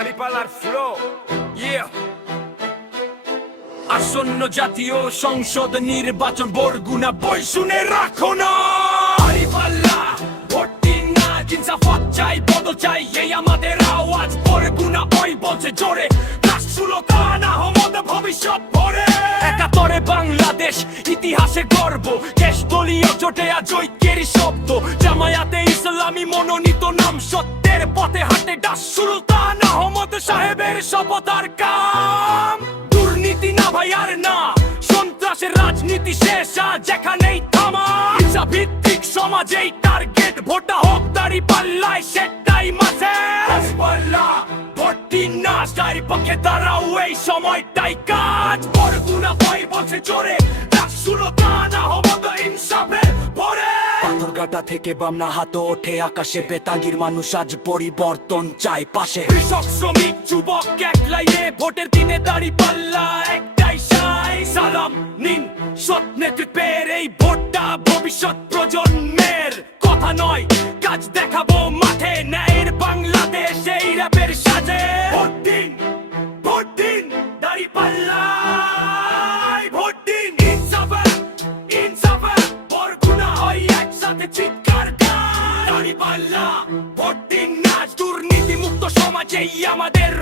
দাঁড়িপাল্লার flow আসন্ন জাতীয় সংসদ নির্বাচন বরগুনা বই শুনে রাখো না দাঁড়িপাল্লা ভোটটি না ইনসাফ চাই বদল চাই এই আমাদের আওয়াজ বরগুনা ওই বলছে জোরে রাষ্ট্রলতান আহমদ ভবিষ্যৎ পরে একাত্তরে বাংলাদেশ ইতিহাসে গর্ব দেশ দলীয় জোটে আজ ঐক্যের শব্দ জামায়াতে ইসলামী মনোনীত নাম সত্যের পথে হাঁটে ডাস সুলতান আহমদ সাহেবের শপথ আর কাম দুর্নীতি না ভাই আর না সন্ত্রাসের রাজনীতি শেষ আজ এখানেই থামা ইচ্ছা ভিত্তিক সমাজেই টার্গেট ভোটা হোক দাঁড়িপাল্লায় সেটাই মাঝে দাঁড়িপাল্লা ভোটটি না তারই পক্ষে দাঁড়াও এই সময়টাই কাজ বরগুনা বই বলছে জোরে ডাস সুলতান আহমদ ইনসাফে পরে পাথরঘাটা থেকে বামনা হাত ওঠে আকাশে বেতাগির মানুষ আজ পরিবর্তন চায় পাশে কৃষক শ্রমিক যুবক এক লাইনে ভোটের দিনে দাঁড়িপাল্লা একটাই সাই সালাম নিন সৎ নেতৃত্বের এই ভোটটা ভবিষ্যৎ প্রজন্মের কথা নয় কাজ দেখাবো মাঠে ন্যায়ের বাংলাদেশ এই র্যাপের সাজে ভোট দিন দাঁড়িপাল্লা ভোট দিন ইনসাফে বরগুনা হয় একসাথে চিৎকার গান দাঁড়িপাল্লা ভোট দিন না দুর্নীতি মুক্ত সমাজেই আমাদের